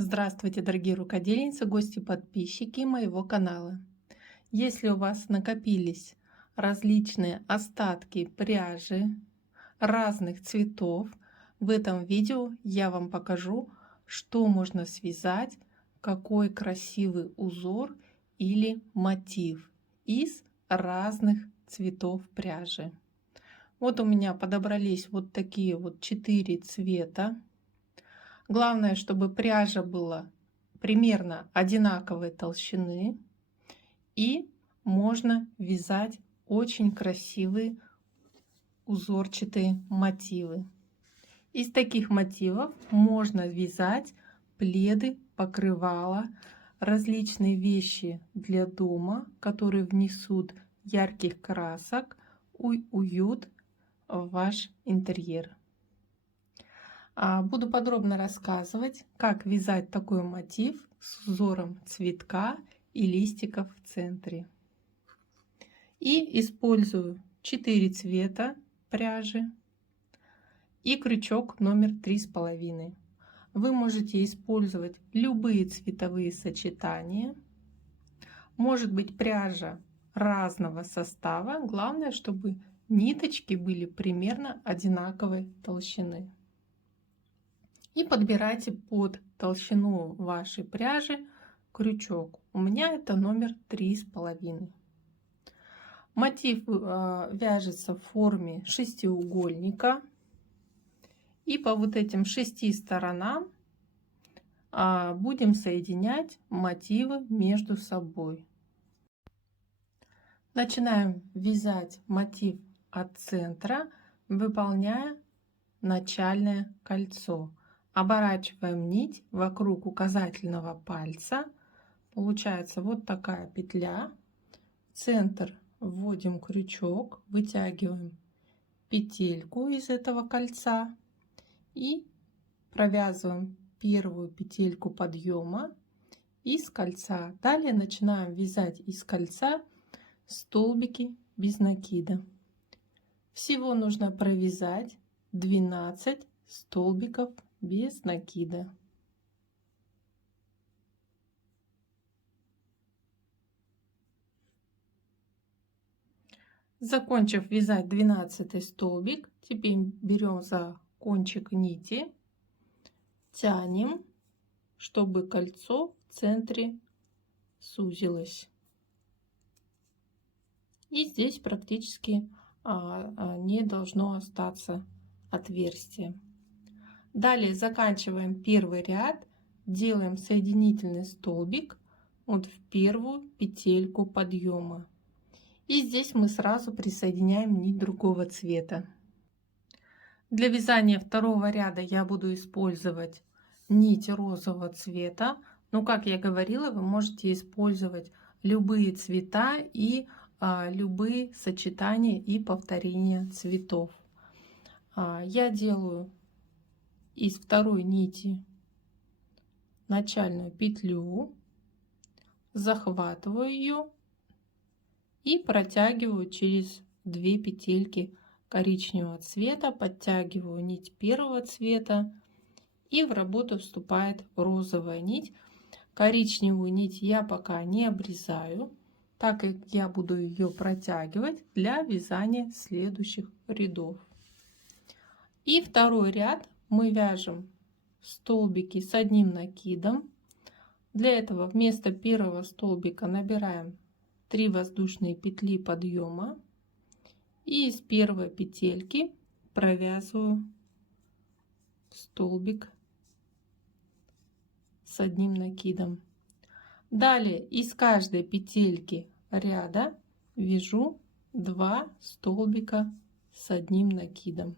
Здравствуйте, дорогие рукодельницы, гости, подписчики моего канала. Если у вас накопились различные остатки пряжи разных цветов, в этом видео я вам покажу, что можно связать, какой красивый узор или мотив из разных цветов пряжи. Вот у меня подобрались вот такие вот 4 цвета. Главное, чтобы пряжа была примерно одинаковой толщины, и можно вязать очень красивые узорчатые мотивы. Из таких мотивов можно вязать пледы, покрывала, различные вещи для дома, которые внесут ярких красок, уют в ваш интерьер. Буду подробно рассказывать, как вязать такой мотив с узором цветка и листиков в центре. И использую 4 цвета пряжи и крючок номер 3,5. Вы можете использовать любые цветовые сочетания. Может быть пряжа разного состава. Главное, чтобы ниточки были примерно одинаковой толщины. И подбирайте под толщину вашей пряжи крючок. У меня это номер 3,5. Мотив вяжется в форме шестиугольника. И по вот этим 6 сторонам будем соединять мотивы между собой. Начинаем вязать мотив от центра, выполняя начальное кольцо. Оборачиваем нить вокруг указательного пальца. Получается вот такая петля. В центр вводим крючок, вытягиваем петельку из этого кольца и провязываем первую петельку подъема из кольца. Далее начинаем вязать из кольца столбики без накида. Всего нужно провязать 12 столбиков без накида. Закончив вязать 12 столбик, теперь берем за кончик нити, тянем, чтобы кольцо в центре сузилось. И здесь практически не должно остаться отверстие. Далее заканчиваем первый ряд, делаем соединительный столбик вот в первую петельку подъема. И здесь мы сразу присоединяем нить другого цвета. Для вязания второго ряда я буду использовать нить розового цвета. Но, как я говорила, вы можете использовать любые цвета и любые сочетания и повторения цветов. Я делаю из второй нити начальную петлю, захватываю ее и протягиваю через 2 петельки коричневого цвета, подтягиваю нить первого цвета, и в работу вступает розовая нить. Коричневую нить я пока не обрезаю, так как я буду ее протягивать для вязания следующих рядов. И второй ряд мы вяжем столбики с одним накидом. Для этого вместо первого столбика набираем 3 воздушные петли подъема и из первой петельки провязываю столбик с одним накидом. Далее из каждой петельки ряда вяжу 2 столбика с одним накидом.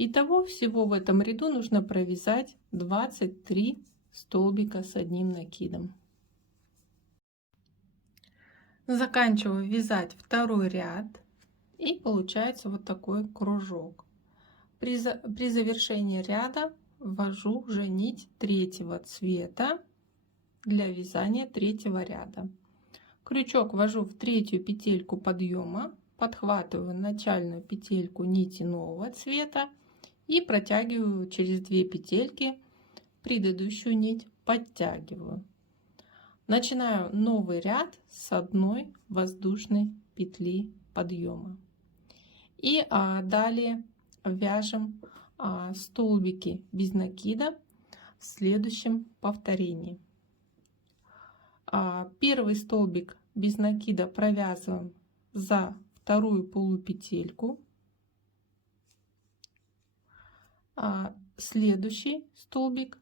Итого всего в этом ряду нужно провязать 23 столбика с одним накидом. Заканчиваю вязать второй ряд, и получается вот такой кружок. При завершении ряда ввожу уже нить третьего цвета для вязания третьего ряда. Крючок ввожу в третью петельку подъема, подхватываю начальную петельку нити нового цвета и протягиваю через 2 петельки предыдущую нить подтягиваю. Начинаю новый ряд с одной воздушной петли подъема. И далее вяжем столбики без накида в следующем повторении. Первый столбик без накида провязываем за вторую полупетельку. Следующий столбик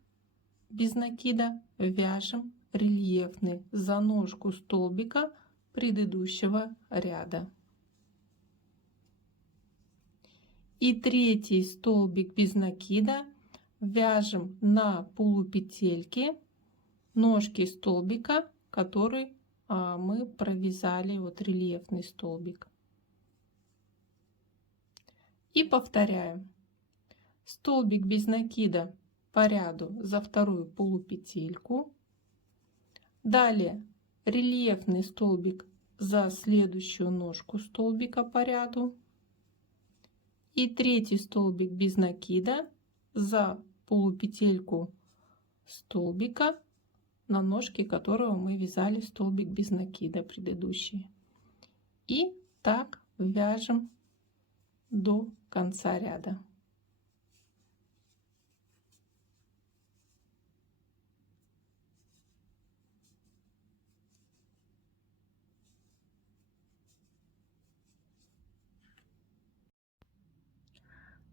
без накида вяжем рельефный за ножку столбика предыдущего ряда. И третий столбик без накида вяжем на полупетельке ножки столбика, который мы провязали, вот рельефный столбик. И повторяем. Столбик без накида по ряду за вторую полупетельку. Далее рельефный столбик за следующую ножку столбика по ряду. И третий столбик без накида за полупетельку столбика, на ножке которого мы вязали столбик без накида предыдущий. И так вяжем до конца ряда.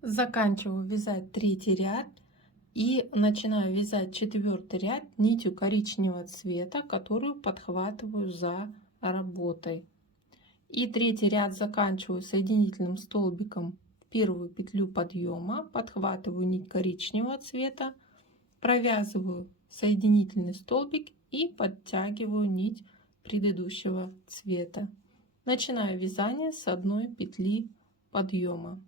Заканчиваю вязать третий ряд и начинаю вязать четвертый ряд нитью коричневого цвета, которую подхватываю за работой. И третий ряд заканчиваю соединительным столбиком в первую петлю подъема, подхватываю нить коричневого цвета, провязываю соединительный столбик и подтягиваю нить предыдущего цвета. Начинаю вязание с одной петли подъема.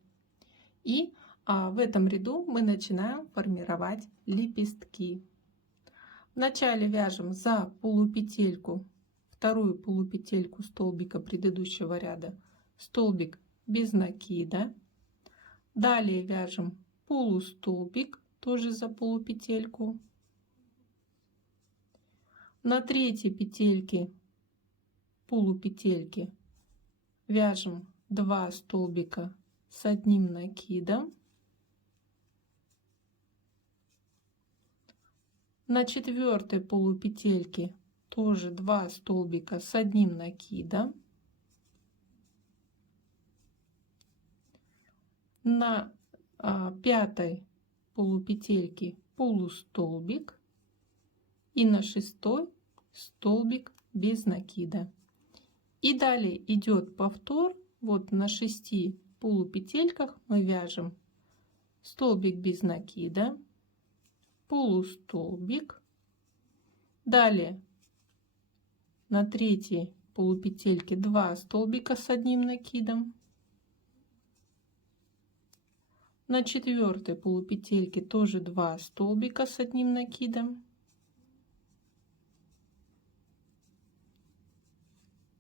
И в этом ряду мы начинаем формировать лепестки. Вначале вяжем за полупетельку, вторую полупетельку столбика предыдущего ряда, столбик без накида. Далее вяжем полустолбик, тоже за полупетельку. На третьей петельке полупетельки вяжем 2 столбика с одним накидом. На четвертой полупетельке тоже 2 столбика с одним накидом. На пятой полупетельке полустолбик и на шестой столбик без накида. И далее идет повтор. Вот на 6 полупетельках мы вяжем столбик без накида, полустолбик. Далее на третьей полупетельке 2 столбика с одним накидом. На четвертой полупетельке тоже 2 столбика с одним накидом.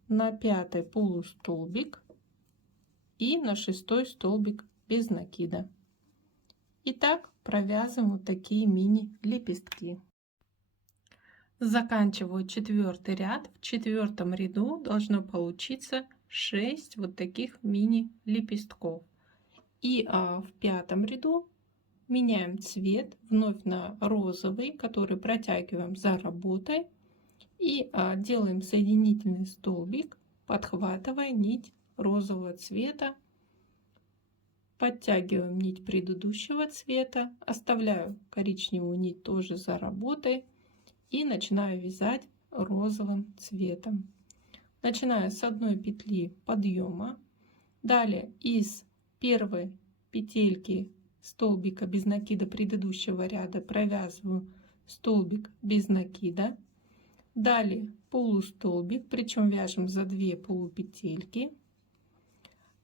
На пятой полустолбик и на шестой столбик без накида. И так провязываем вот такие мини-лепестки. Заканчиваю четвертый ряд. В четвертом ряду должно получиться 6 вот таких мини-лепестков. И в пятом ряду меняем цвет вновь на розовый, который протягиваем за работой. И делаем соединительный столбик, подхватывая нить розового цвета. Подтягиваем нить предыдущего цвета, оставляю коричневую нить тоже за работой и начинаю вязать розовым цветом. Начиная с одной петли подъема, далее из первой петельки столбика без накида предыдущего ряда провязываю столбик без накида. Далее полустолбик, причем вяжем за 2 полупетельки.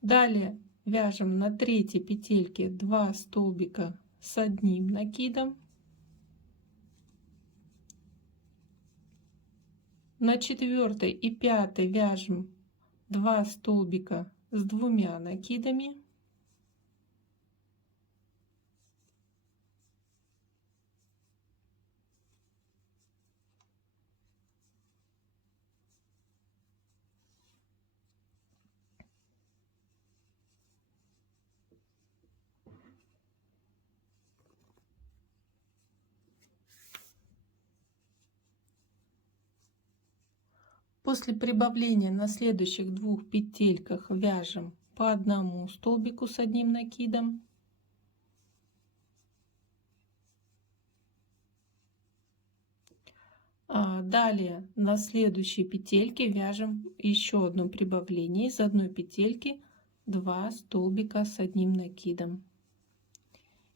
Далее вяжем на третьей петельке 2 столбика с одним накидом. На четвертой и пятой вяжем 2 столбика с 2 накидами. После прибавления на следующих 2 петельках вяжем по одному столбику с одним накидом. Далее на следующей петельке вяжем еще одно прибавление. Из одной петельки 2 столбика с одним накидом.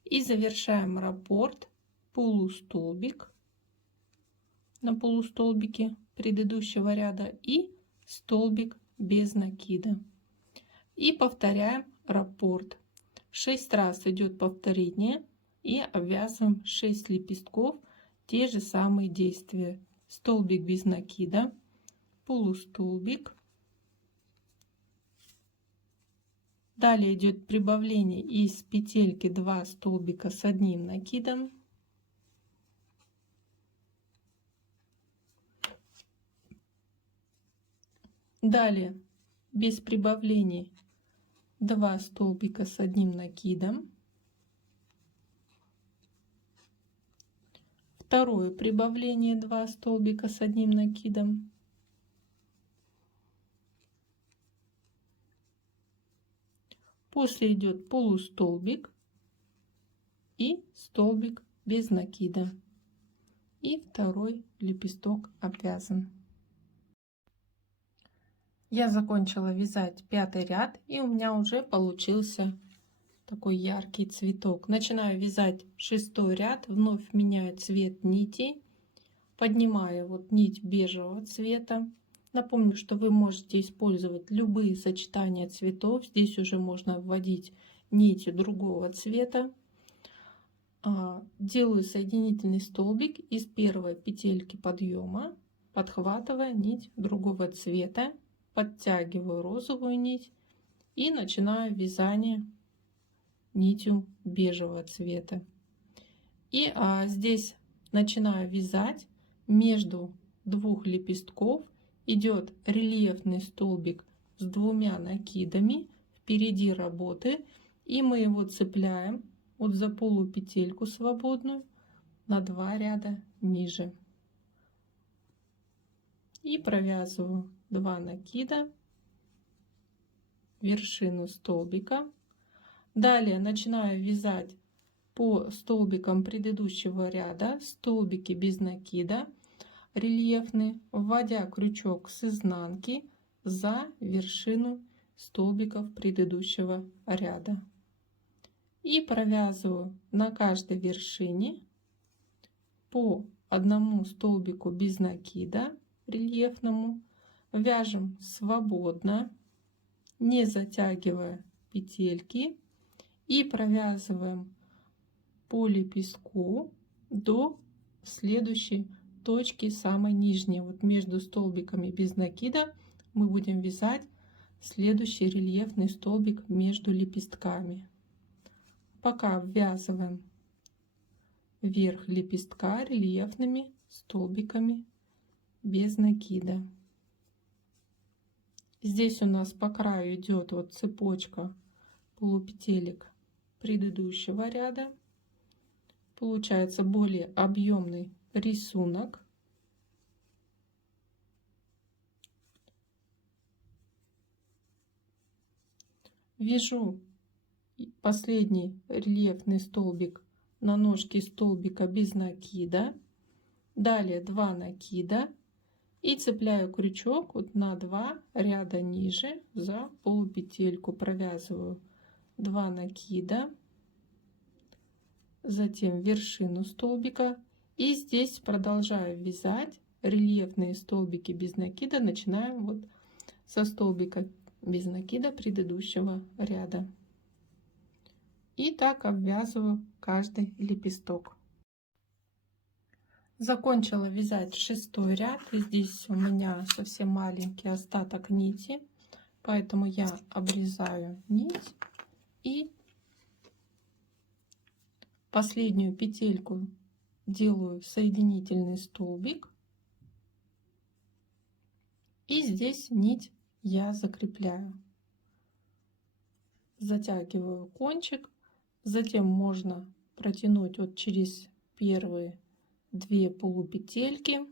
И завершаем раппорт полустолбик на полустолбике предыдущего ряда и столбик без накида. И повторяем раппорт. 6 раз идет повторение и обвязываем 6 лепестков. Те же самые действия. Столбик без накида, полустолбик. Далее идет прибавление из петельки 2 столбика с одним накидом. Далее без прибавлений 2 столбика с одним накидом. Второе прибавление 2 столбика с одним накидом. После идет полустолбик и столбик без накида. И второй лепесток обвязан. Я закончила вязать 5-й ряд, и у меня уже получился такой яркий цветок. Начинаю вязать 6-й ряд, вновь меняю цвет нити, поднимаю вот нить бежевого цвета. Напомню, что вы можете использовать любые сочетания цветов. Здесь уже можно вводить нити другого цвета. Делаю соединительный столбик из первой петельки подъема, подхватывая нить другого цвета, подтягиваю розовую нить и начинаю вязание нитью бежевого цвета. И здесь начинаю вязать между 2 лепестков. Идет рельефный столбик с 2 накидами впереди работы, и мы его цепляем вот за полупетельку свободную на 2 ряда ниже и провязываю 2 накида, вершину столбика. Далее начинаю вязать по столбикам предыдущего ряда столбики без накида рельефные, вводя крючок с изнанки за вершину столбиков предыдущего ряда. И провязываю на каждой вершине по одному столбику без накида рельефному. Вяжем свободно, не затягивая петельки, и провязываем по лепестку до следующей точки, самой нижней. Вот между столбиками без накида мы будем вязать следующий рельефный столбик между лепестками. Пока обвязываем верх лепестка рельефными столбиками без накида. Здесь у нас по краю идет вот цепочка полупетелек предыдущего ряда. Получается более объемный рисунок. Вяжу последний рельефный столбик на ножке столбика без накида. Далее 2 накида и цепляю крючок вот на 2 ряда ниже за полупетельку. Провязываю 2 накида, затем вершину столбика, и здесь продолжаю вязать рельефные столбики без накида. Начинаем вот со столбика без накида предыдущего ряда. И так обвязываю каждый лепесток. Закончила вязать 6-й ряд, и здесь у меня совсем маленький остаток нити, поэтому я обрезаю нить и последнюю петельку делаю соединительный столбик, и здесь нить я закрепляю, затягиваю кончик, затем можно протянуть вот через первые 2 полупетельки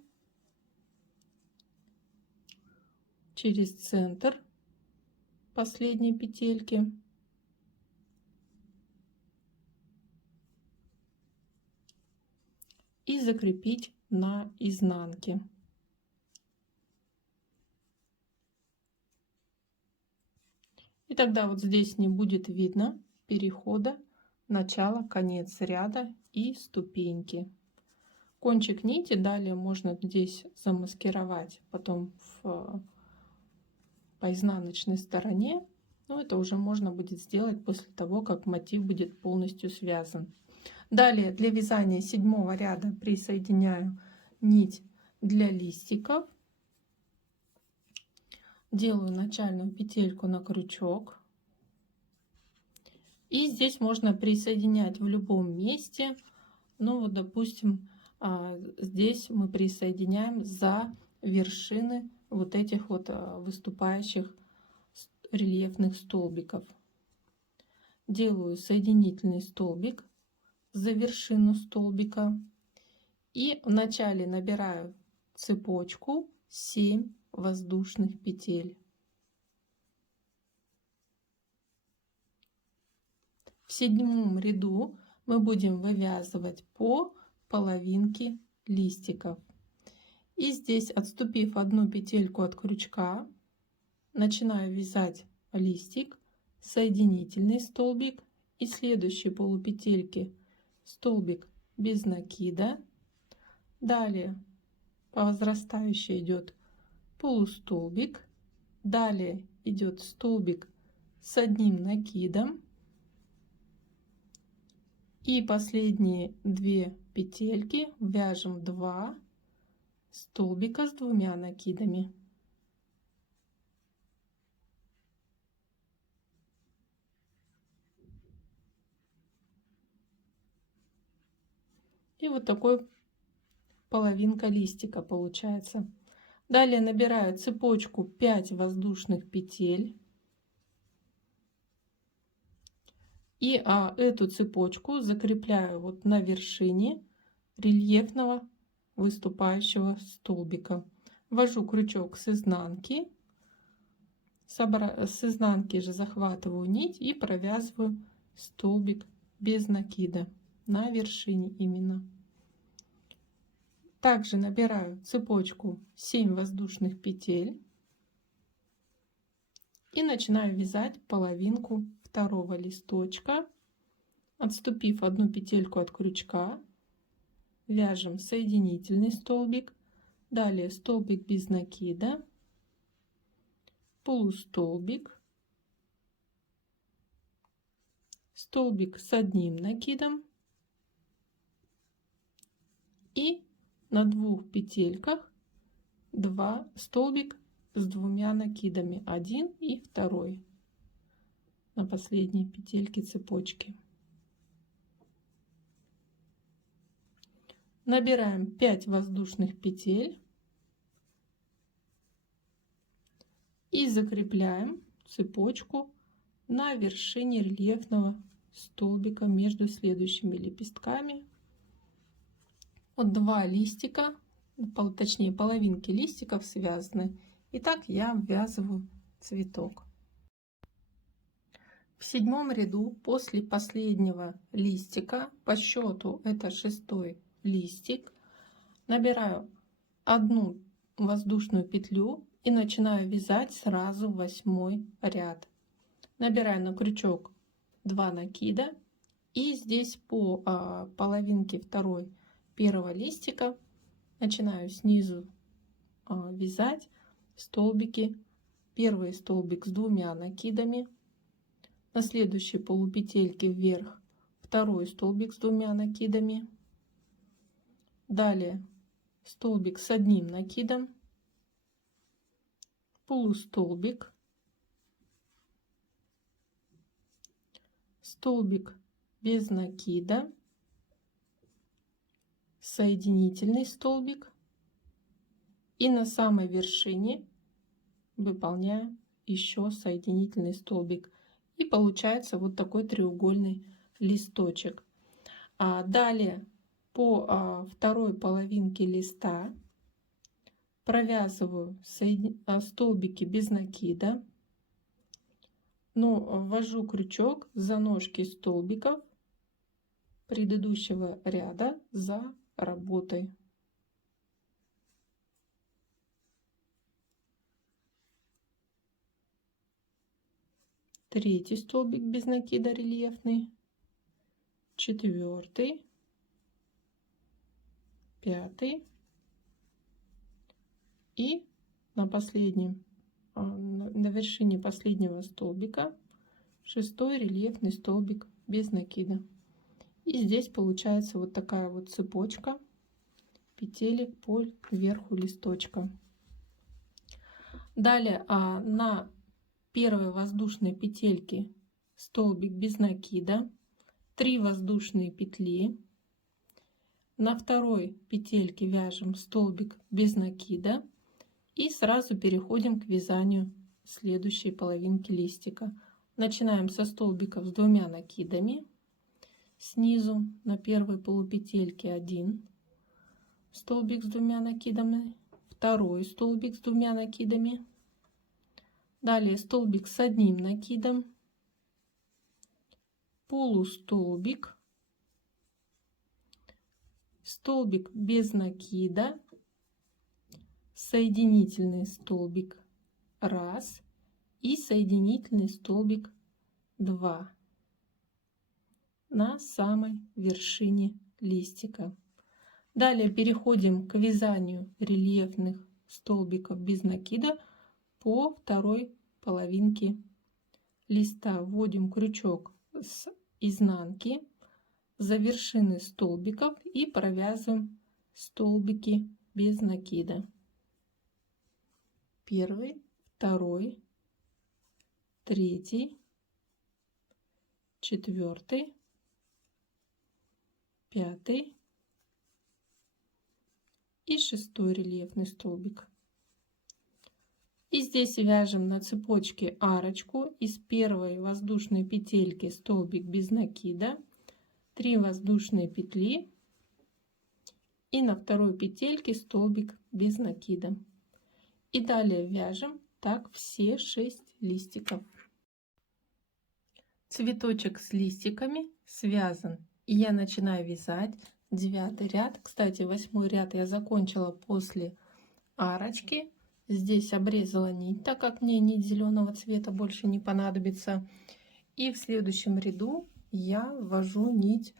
через центр последней петельки и закрепить на изнанке. И тогда вот здесь не будет видно перехода начало, конец ряда и ступеньки. Кончик нити далее можно здесь замаскировать потом по изнаночной стороне. Но это уже можно будет сделать после того, как мотив будет полностью связан. Далее для вязания 7-го ряда присоединяю нить для листиков. Делаю начальную петельку на крючок. И здесь можно присоединять в любом месте. Ну вот, допустим, здесь мы присоединяем за вершины вот этих вот выступающих рельефных столбиков. Делаю соединительный столбик за вершину столбика. И вначале набираю цепочку 7 воздушных петель. В 7-м ряду мы будем вывязывать по половинке листиков. И здесь, отступив одну петельку от крючка, начинаю вязать листик, соединительный столбик и следующие полупетельки столбик без накида. Далее по возрастающей идет полустолбик. Далее идет столбик с одним накидом. И последние 2 петельки вяжем 2 столбика с 2 накидами. И вот такой половинка листика получается. Далее набираю цепочку 5 воздушных петель. И эту цепочку закрепляю вот на вершине рельефного выступающего столбика. Ввожу крючок с изнанки. С изнанки же захватываю нить и провязываю столбик без накида на вершине именно. Также набираю цепочку 7 воздушных петель и начинаю вязать половинку второго листочка. Отступив одну петельку от крючка, вяжем соединительный столбик, далее столбик без накида, полустолбик, столбик с одним накидом и на 2 петельках 2 столбик с 2 накидами, 1 и 2 на последней петельке цепочки. Набираем 5 воздушных петель и закрепляем цепочку на вершине рельефного столбика между следующими лепестками. Вот 2 листика, точнее половинки листиков связаны. И так я обвязываю цветок. В 7-м ряду после последнего листика, по счету это 6-й листик, набираю 1 воздушную петлю и начинаю вязать сразу 8-й ряд. Набираю на крючок 2 накида и здесь по половинке первого листика начинаю снизу вязать столбики. Первый столбик с 2 накидами. На следующей полупетельке вверх 2 столбик с 2 накидами. Далее столбик с 1 накидом, полустолбик, столбик без накида, соединительный столбик и на самой вершине выполняю еще соединительный столбик. И получается вот такой треугольный листочек. Далее по второй половинке листа провязываю столбики без накида, но ввожу крючок за ножки столбиков предыдущего ряда за работой. Третий столбик без накида рельефный, четвертый, пятый и на последнем, на вершине последнего столбика шестой рельефный столбик без накида. И здесь получается вот такая вот цепочка петелек по верху листочка. Далее на первой воздушной петельке столбик без накида, 3 воздушные петли. На второй петельке вяжем столбик без накида и сразу переходим к вязанию следующей половинки листика. Начинаем со столбиков с 2 накидами. Снизу на первой полупетельке 1 столбик с 2 накидами, второй столбик с 2 накидами, далее столбик с 1 накидом, полустолбик, столбик без накида, соединительный столбик 1 и соединительный столбик 2 на самой вершине листика. Далее переходим к вязанию рельефных столбиков без накида по второй половинке листа. Вводим крючок с изнанки за вершины столбиков и провязываем столбики без накида. Первый, второй, третий, четвертый, пятый и шестой рельефный столбик. И здесь вяжем на цепочке арочку из первой воздушной петельки столбик без накида, 3 воздушные петли и на второй петельке столбик без накида. И далее вяжем так все 6 листиков. Цветочек с листиками связан, и я начинаю вязать 9 ряд. Кстати, 8 ряд я закончила после арочки. Здесь обрезала нить, так как мне нить зеленого цвета больше не понадобится. И в следующем ряду я ввожу нить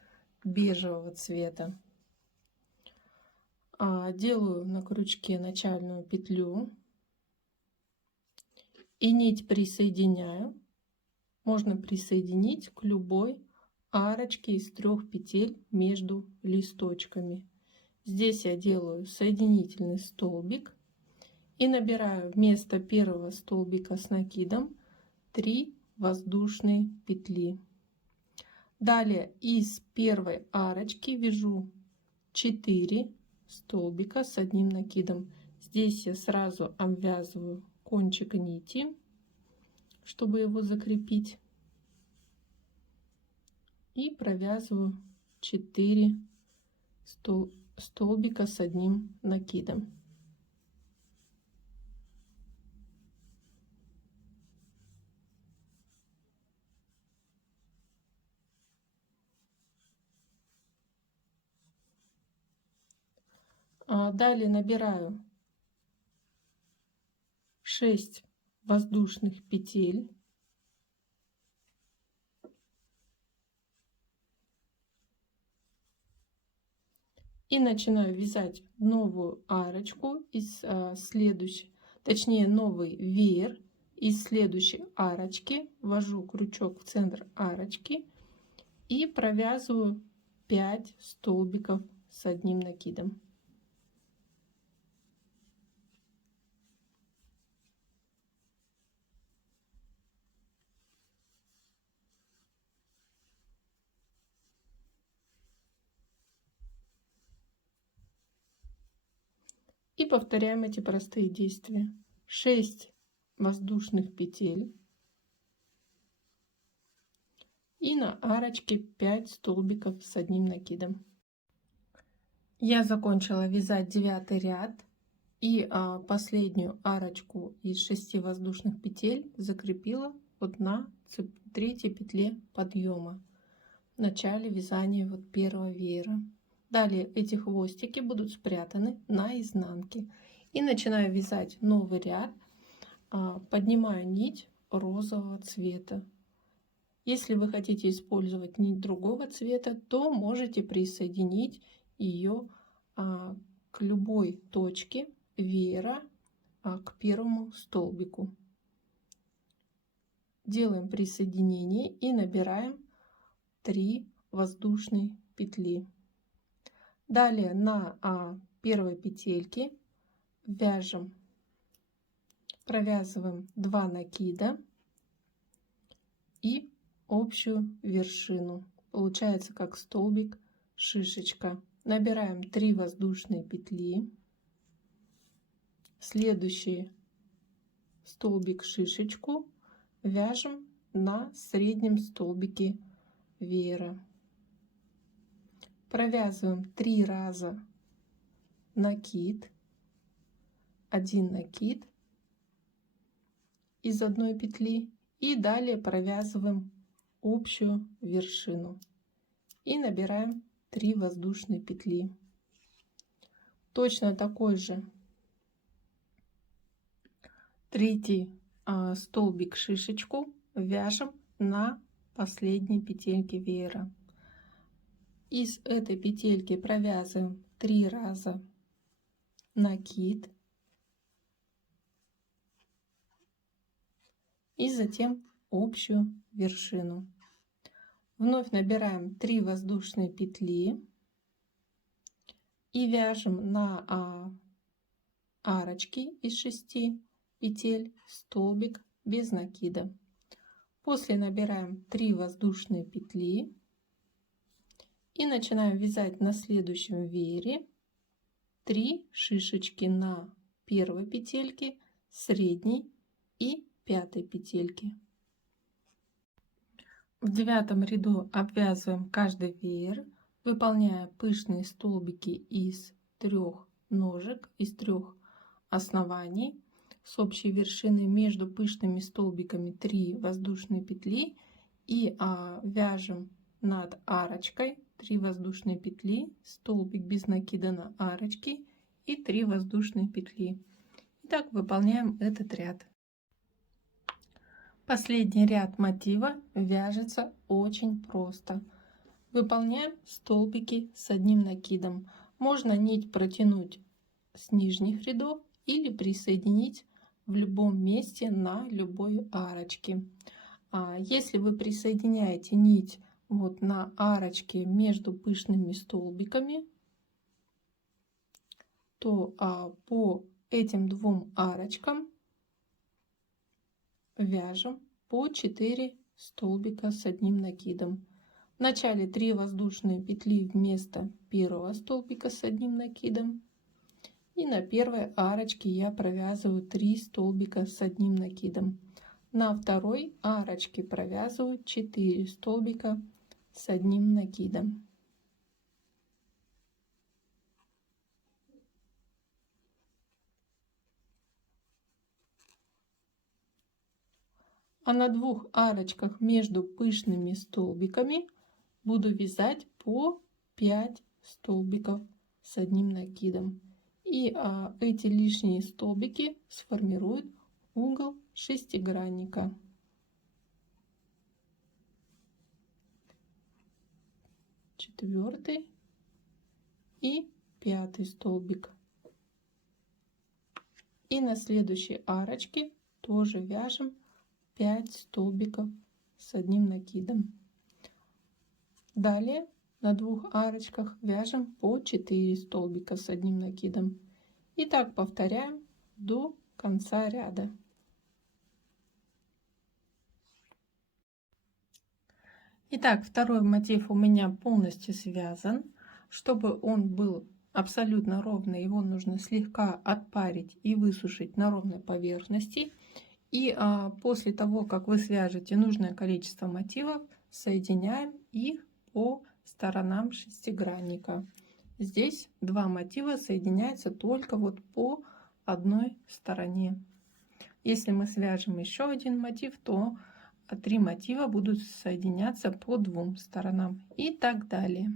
бежевого цвета. Делаю на крючке начальную петлю и нить присоединяю. Можно присоединить к любой арочке из 3 петель между листочками. Здесь я делаю соединительный столбик и набираю вместо первого столбика с накидом 3 воздушные петли. Далее из первой арочки вяжу 4 столбика с 1 накидом. Здесь я сразу обвязываю кончик нити, чтобы его закрепить, и провязываю 4 столбика с 1 накидом. Далее набираю 6 воздушных петель и начинаю вязать новую арочку из следующей, точнее новый веер из следующей арочки. Ввожу крючок в центр арочки и провязываю 5 столбиков с 1 накидом. И повторяем эти простые действия. 6 воздушных петель и на арочке 5 столбиков с 1 накидом. Я закончила вязать 9 ряд И последнюю арочку из 6 воздушных петель закрепила вот на третьей петле подъема в начале вязания вот первого веера. Далее эти хвостики будут спрятаны на изнанке. И начинаю вязать новый ряд, поднимаю нить розового цвета. Если вы хотите использовать нить другого цвета, то можете присоединить ее к любой точке веера, к первому столбику. Делаем присоединение и набираем 3 воздушные петли. Далее на первой петельке вяжем, провязываем 2 накида и общую вершину. Получается как столбик шишечка. Набираем 3 воздушные петли, следующий столбик шишечку вяжем на среднем столбике веера. Провязываем 3 раза накид, 1 накид из одной петли и далее провязываем общую вершину и набираем 3 воздушные петли. Точно такой же третий столбик шишечку вяжем на последней петельке веера. Из этой петельки провязываем 3 раза накид и затем общую вершину. Вновь набираем 3 воздушные петли и вяжем на арочки из 6 петель столбик без накида. После набираем 3 воздушные петли и начинаем вязать на следующем веере 3 шишечки на первой петельке, средней и 5 петельке. В 9 ряду обвязываем каждый веер, выполняя пышные столбики из 3 ножек, из 3 оснований с общей вершиной. Между пышными столбиками 3 воздушные петли и вяжем над арочкой 3 воздушные петли, столбик без накида на арочки и 3 воздушные петли. Итак, выполняем этот ряд. Последний ряд мотива вяжется очень просто. Выполняем столбики с одним накидом. Можно нить протянуть с нижних рядов или присоединить в любом месте на любой арочке. Если вы присоединяете нить вот на арочке между пышными столбиками, то по этим 2 арочкам вяжем по 4 столбика с одним накидом. В начале 3 воздушные петли вместо первого столбика с одним накидом. И на первой арочке я провязываю 3 столбика с одним накидом. На второй арочке провязываю 4 столбика с одним накидом. А на 2 арочках между пышными столбиками буду вязать по 5 столбиков с одним накидом. И эти лишние столбики сформируют угол шестигранника. Четвертый и 5 столбик. И на следующей арочке тоже вяжем 5 столбиков с одним накидом. Далее на 2 арочках вяжем по 4 столбика с одним накидом. И так повторяем до конца ряда. Итак, второй мотив у меня полностью связан. Чтобы он был абсолютно ровный, его нужно слегка отпарить и высушить на ровной поверхности. И после того, как вы свяжете нужное количество мотивов, соединяем их по сторонам шестигранника. Здесь 2 мотива соединяются только вот по одной стороне. Если мы свяжем еще один мотив, то 3 мотива будут соединяться по 2 сторонам и так далее.